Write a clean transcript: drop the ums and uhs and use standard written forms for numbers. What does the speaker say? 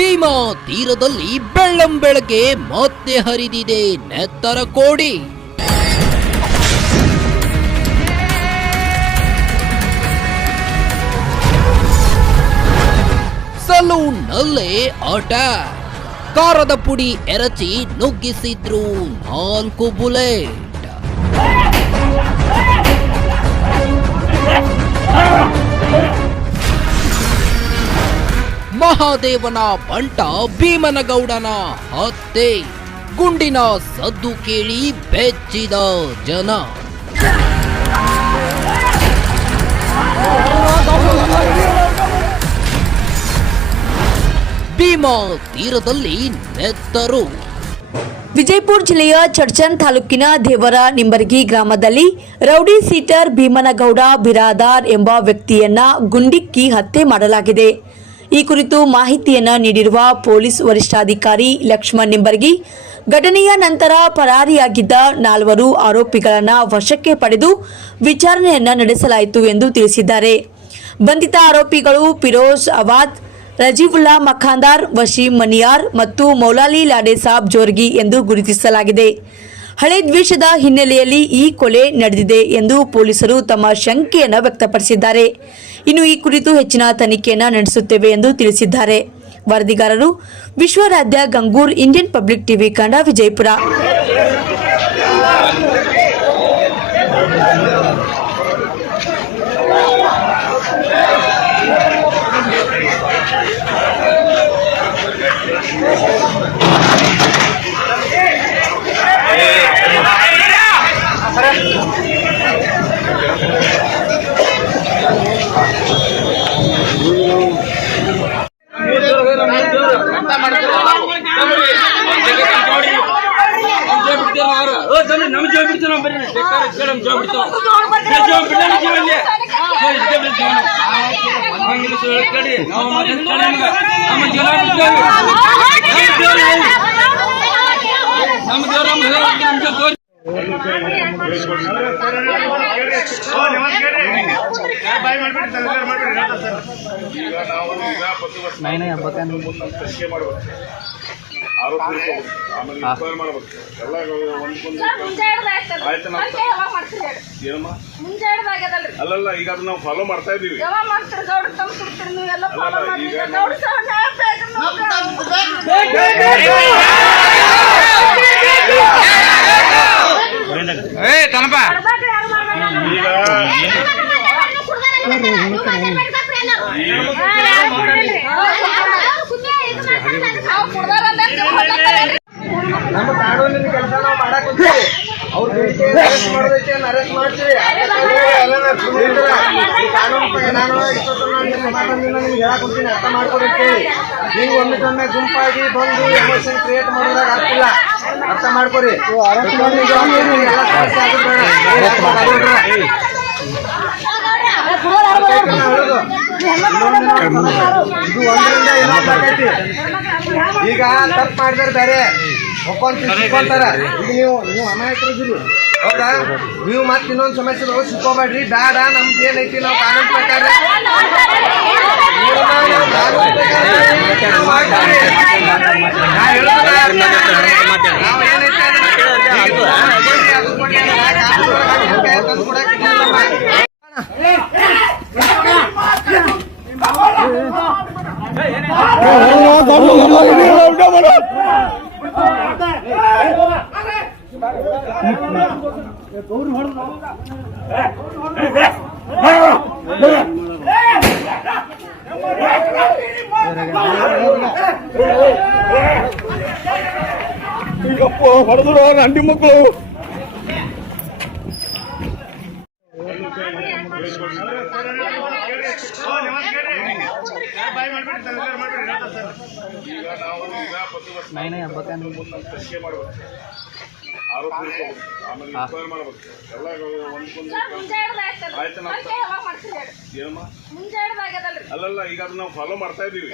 ಭೀಮಾ ತೀರದಲ್ಲಿ ಬೆಳ್ಳಂಬೆಳಗ್ಗೆ ಮತ್ತೆ ಹರಿದಿದೆ ನೆತ್ತರ ಕೋಡಿ. ಸಲೂನ್ನಲ್ಲೇ ಅಟ್ಯಾಕ್. ಕಾರದ ಪುಡಿ ಎರಚಿ ನುಗ್ಗಿಸಿದ್ರು 4 ಬುಲೆಟ್. ಮಹಾದೇವನ ಬಂಟ ಭೀಮನಗೌಡನ ಹತ್ಯೆ. ಗುಂಡಿನ ಸದ್ದು ಕೇಳಿ ಬೆಚ್ಚಿದ ಜನ. ಭೀಮಾ ತೀರದಲ್ಲಿ ನೆತ್ತರು. ವಿಜಯಪುರ ಜಿಲ್ಲೆಯ ಚಡ್ಚನ್ ತಾಲೂಕಿನ ದೇವರ ನಿಂಬರ್ಗಿ ಗ್ರಾಮದಲ್ಲಿ ರೌಡಿ ಸೀಟರ್ ಭೀಮನಗೌಡ ಬಿರಾದಾರ್ ಎಂಬ ವ್ಯಕ್ತಿಯನ್ನ ಗುಂಡಿಕ್ಕಿ ಹತ್ಯೆ ಮಾಡಲಾಗಿದೆ. ಈ ಕುರಿತು ಮಾಹಿತಿಯನ್ನ ನೀಡಿರುವ ಪೊಲೀಸ್ ವರಿಷ್ಠಾಧಿಕಾರಿ ಲಕ್ಷ್ಮಣ್ ನಿಂಬರ್ಗಿ, ಘಟನೆಯ ನಂತರ ಪರಾರಿಯಾಗಿದ್ದ 4 ಆರೋಪಿಗಳನ್ನು ವಶಕ್ಕೆ ಪಡೆದು ವಿಚಾರಣೆಯನ್ನ ನಡೆಸಲಾಯಿತು ಎಂದು ತಿಳಿಸಿದ್ದಾರೆ. ಬಂಧಿತ ಆರೋಪಿಗಳು ಫಿರೋಜ್ ಅವಾದ್, ರಜೀವುಲ್ಲಾ ಮಖಾಂದಾರ್, ವಶೀಂ ಮನಿಯಾರ್ ಮತ್ತು ಮೌಲಾಲಿ ಲಾಡೆ ಸಾಬ್ ಜೋರ್ಗಿ ಎಂದು ಗುರುತಿಸಲಾಗಿದೆ. ಹಳೆ ದ್ವೇಷದ ಹಿನ್ನೆಲೆಯಲ್ಲಿ ಈ ಕೊಲೆ ನಡೆದಿದೆ ಎಂದು ಪೊಲೀಸರು ತಮ್ಮ ಶಂಕೆಯನ್ನು ವ್ಯಕ್ತಪಡಿಸಿದ್ದಾರೆ. ಇನ್ನು ಈ ಕುರಿತು ಹೆಚ್ಚಿನ ತನಿಖೆಯನ್ನು ನಡೆಸುತ್ತೇವೆ ಎಂದು ತಿಳಿಸಿದ್ದಾರೆ. ವರದಿಗಾರರು Vishwaradhya Gangur, Indian public TV Kannada, Vijayapura. ಅಲ್ಲಲ್ಲ ಈಗ ಅದು ನಾವು ಫಾಲೋ ಮಾಡ್ತಾ ಇದೀವಿ. ನಮ್ಮ ಕಾನೂನಿನ ಕೆಲಸ ನಾವು ಮಾಡಕ್ ಹೋಗ್ತೀವಿ. ಅವ್ರು ಅರೆಸ್ಟ್ ಮಾಡೋದೈತೆ ಅರೆಸ್ಟ್ ಮಾಡ್ತೀವಿ. ಕಾನೂನು ನಾನು ನಿಮ್ಗೆ ಹೇಳಕ್ ಹೋಗ್ತೀನಿ, ಅರ್ಥ ಮಾಡ್ಕೊಬೇಕು. ನೀವು ಒಮ್ಮೆ ಗುಂಪಾಗಿ ಬಂದು ಎಮೋಷನ್ ಕ್ರಿಯೇಟ್ ಮಾಡೋದಾಗ ಆಗ್ತಿಲ್ಲ, ಅರ್ಥ ಮಾಡ್ಕೊರಿ. ಎಲ್ಲ ಸಮಸ್ಯೆ ಆಗುತ್ತೆ. ಇದು 1ರಿಂದ ಇನ್ನೊಂದು ಆಗೈತಿ. ಈಗ ತಪ್ಪು ಮಾಡಿದ್ರೆ ಬೇರೆ ಒಪ್ಕೊಂತಾರ. ಈಗ ನೀವು ಅಮಾಯಕರಿದ್ದೀರಿ, ಹೌದಾ? ನೀವು ಮತ್ತೆ ಇನ್ನೊಂದು ಸಮಸ್ಯೆ ಸಿಕ್ಕೋಬೇಡ್ರಿ. ಬೇಡ, ನಮ್ದು ಏನೈತಿ ನಾವು ಕಾನೂನು ಪ್ರಕಾರ ಹೊಡೆದ್ರು ಅಂಡಿ ಮಕ್ಕಳು. ಅಲ್ಲಲ್ಲ ಈಗ ಅದು ನಾವು ಫಾಲೋ ಮಾಡ್ತಾ ಇದೀವಿ.